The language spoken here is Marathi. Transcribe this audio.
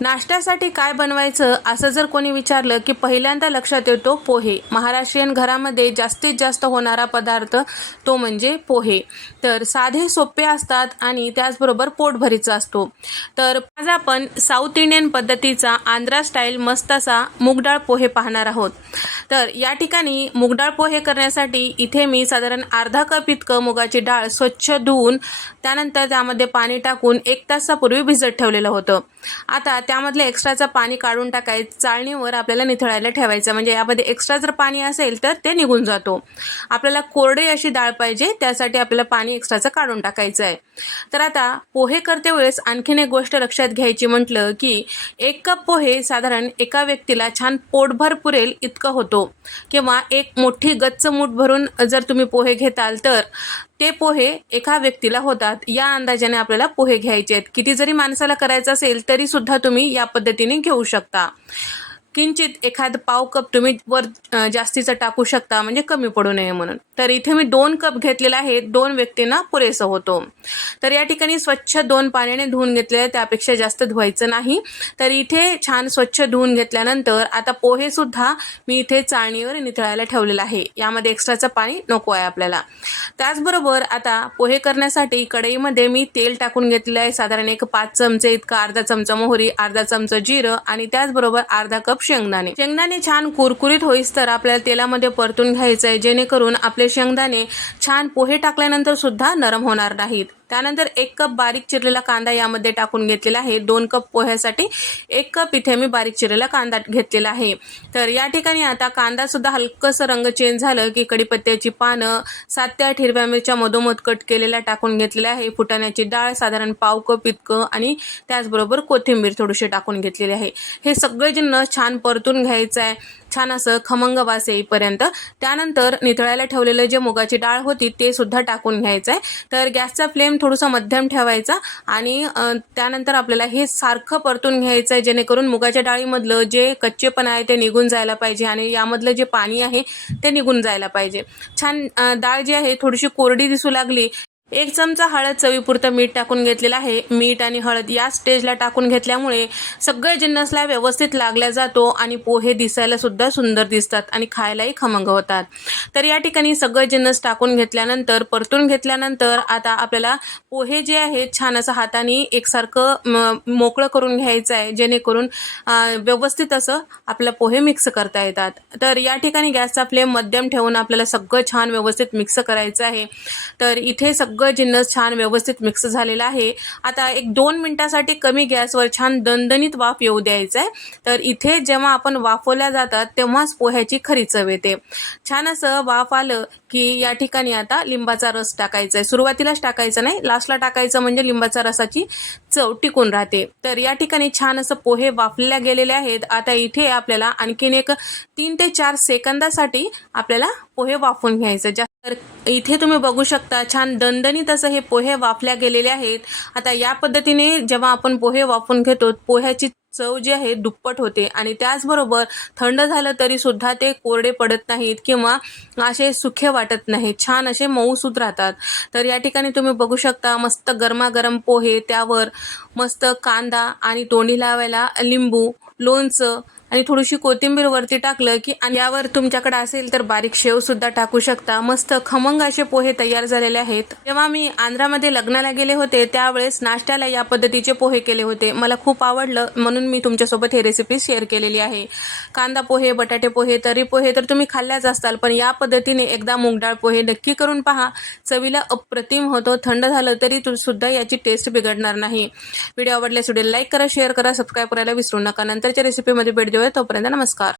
नाश्त्यासाठी काय बनवायचं असं जर कोणी विचारलं की पहिल्यांदा लक्षात येतो पोहे. महाराष्ट्रीयन घरामध्ये जास्तीत जास्त होणारा पदार्थ तो म्हणजे पोहे. तर साधे सोपे असतात आणि त्याचबरोबर पोटभरीचा असतो. तर आज आपण साऊथ इंडियन पद्धतीचा आंध्रा स्टाईल मस्त असा मुगडाळ पोहे पाहणार आहोत. तर या ठिकाणी मुगडाळ पोहे करण्यासाठी इथे मी साधारण अर्धा कप इतकं मुगाची डाळ स्वच्छ धुवून त्यानंतर त्यामध्ये पाणी टाकून एक तासापूर्वी भिजत ठेवलेलं होतं. आता त्यामधलं एक्स्ट्राचं पाणी काढून टाकायचं चाळणीवर आपल्याला निथळायला ठेवायचं. म्हणजे यामध्ये एक्स्ट्रा जर पाणी असेल तर ते निघून जातो. आपल्याला कोरडी अशी डाळ पाहिजे त्यासाठी आपल्याला पाणी एक्स्ट्राचं काढून टाकायचं आहे तर आता पोहे करते वेळेस आणखीन एक गोष्ट लक्षात घ्यायची म्हटलं की एक कप पोहे साधारण एका व्यक्तीला छान पोटभर पुरेल इतकं होतो. किंवा एक मोठी गच्च मूठ भरून जर तुम्ही पोहे घेताल तर ते पोहे एका व्यक्तीला होतात. या अंदाजाने आपल्याला पोहे घ्यायचे आहेत. किती जरी माणसाला करायचं असेल तरी सुद्धा तुम्ही या पद्धतीने घेऊ शकता. किंचित एखाद पाव कप तुम्ही वर जास्तीचं टाकू शकता म्हणजे कमी पडू नये म्हणून. तर इथे मी दोन कप घेतलेला आहे दोन व्यक्तींना पुरेसं होतो. तर या ठिकाणी स्वच्छ दोन पाण्याने धुवून घेतलेलं आहे त्यापेक्षा जास्त धुवायचं नाही. तर इथे छान स्वच्छ धुवून घेतल्यानंतर आता पोहे सुद्धा मी इथे चाळणीवर निथळायला ठेवलेलं आहे. यामध्ये एक्स्ट्राचं पाणी नको आहे आपल्याला. त्याचबरोबर आता पोहे करण्यासाठी कढईमध्ये मी तेल टाकून घेतलेलं आहे. साधारण एक पाच चमचे इतकं अर्धा चमचा मोहरी अर्धा चमचा जिरं आणि त्याचबरोबर अर्धा कप शेंगदाणे. शेंगदाणे छान कुरकुरीत होईस तर आपल्याला तेलामध्ये परतून घ्यायचं आहे जेणेकरून आपले शेंगदाणे छान पोहे टाकल्यानंतर सुद्धा नरम होणार नाहीत. त्यानंतर एक कप बारीक चिरलेला कांदा यामध्ये टाकून घेतलेला आहे. दोन कप पोह्यासाठी एक कप इथे मी बारीक चिरलेला कांदा घेतलेला आहे. तर या ठिकाणी आता कांदा सुद्धा हलकंसं रंग चेंज झालं की कडीपत्त्याची पानं सात ते आठ हिरव्या मिरच्या मधोमध कट केलेल्या टाकून घेतलेल्या आहे. फुटाण्याची डाळ साधारण पाव कप इतकं आणि त्याचबरोबर कोथिंबीर थोडीशी टाकून घेतलेली आहे. हे सगळे जिन्नस छान परतून घ्यायचं आहे. छान असं खमंग वास येईपर्यंत. त्यानंतर निथळायला ठेवलेलं जे मुगाची डाळ होती ते सुद्धा टाकून घ्यायचं आहे तर गॅसचा फ्लेम थोडासा मध्यम ठेवायचा आणि त्यानंतर आपल्याला हे सारखं परतून घ्यायचं आहे जेणेकरून मुगाच्या डाळीमधलं जे कच्चेपण आहे ते निघून जायला पाहिजे आणि यामधलं जे पाणी आहे ते निघून जायला पाहिजे. छान डाळ जी आहे थोडीशी कोरडी दिसू लागली एक चमचा हळद चवीपुरतं मीठ टाकून घेतलेलं आहे. मीठ आणि हळद या स्टेजला टाकून घेतल्यामुळे सगळे जिन्नसला व्यवस्थित लागल्या जातो आणि पोहे दिसायला सुद्धा सुंदर दिसतात आणि खायलाही खमंग होतात. तर या ठिकाणी सगळे जिन्नस टाकून घेतल्यानंतर परतून घेतल्यानंतर आता आपल्याला पोहे जे आहेत छान असं हाताने एकसारखं मोकळं करून घ्यायचं आहे. जेणेकरून व्यवस्थित असं आपलं पोहे मिक्स करता येतात. तर या ठिकाणी गॅसचा फ्लेम मध्यम ठेवून आपल्याला सगळं छान व्यवस्थित मिक्स करायचं आहे. तर इथे सगळं जिन्नस छान व्यवस्थित मिक्स झालेला आहे. आता एक दोन मिनटासाठी कमी गॅसवर छान दणदणीत वाफ येऊ द्यायचा आहे तर इथे जेव्हा आपण वाफवल्या जातात तेव्हाच पोह्याची खरी चव येते. छान असं वाफ आलं की या ठिकाणी आता लिंबाचा रस टाकायचा आहे सुरुवातीलाच टाकायचं नाही लास्टला टाकायचं म्हणजे लिंबाच्या रसाची चव टिकून राहते. तर या ठिकाणी छान असं पोहे वाफल्या गेलेले आहेत. आता इथे आपल्याला आणखीन एक तीन ते चार सेकंदासाठी आपल्याला पोहे वाफून घ्यायचं. जा तर इथे तुम्ही बघू शकता छान दणदणीत असं हे पोहे वाफल्या गेलेले आहेत. आता या पद्धतीने जेव्हा आपण पोहे वाफून घेतो पोह्याची चव जी आहे दुप्पट होते. आणि त्याचबरोबर थंड झालं तरी सुद्धा ते कोरडे पडत नाहीत किंवा असे सुखे वाटत नाहीत. छान असे मऊसूद राहतात. तर या ठिकाणी तुम्ही बघू शकता मस्त गरमागरम पोहे त्यावर मस्त कांदा आणि तोंडी लावायला लिंबू लोणचं आणि थोडीशी कोथिंबीर वरती टाकलं की आणि यावर तुमच्याकडे असेल तर बारीक शेव सुद्धा टाकू शकता. मस्त खमंग असे पोहे तयार झालेले आहेत. जेव्हा मी आंध्रामध्ये लग्नाला गेले होते त्यावेळेस नाश्त्याला या पद्धतीचे पोहे केले होते. मला खूप आवडलं म्हणून मी तुमच्यासोबत हे रेसिपी शेअर केलेली आहे. कांदा पोहे बटाटे पोहे तरी पोहे तर तुम्ही खाल्ल्याच असताल पण या पद्धतीने एकदा मुगडाळ पोहे नक्की करून पहा. चवीला अप्रतिम होतो थंड झालं तरी सुद्धा याची टेस्ट बिघडणार नाही. व्हिडिओ आवडल्यास व्हिडिओ लाईक करा शेअर करा सबस्क्राईब करायला विसरू नका. नंतर नंतरच्या रेसिपीमध्ये भेट देऊया. तोपर्यंत नमस्कार.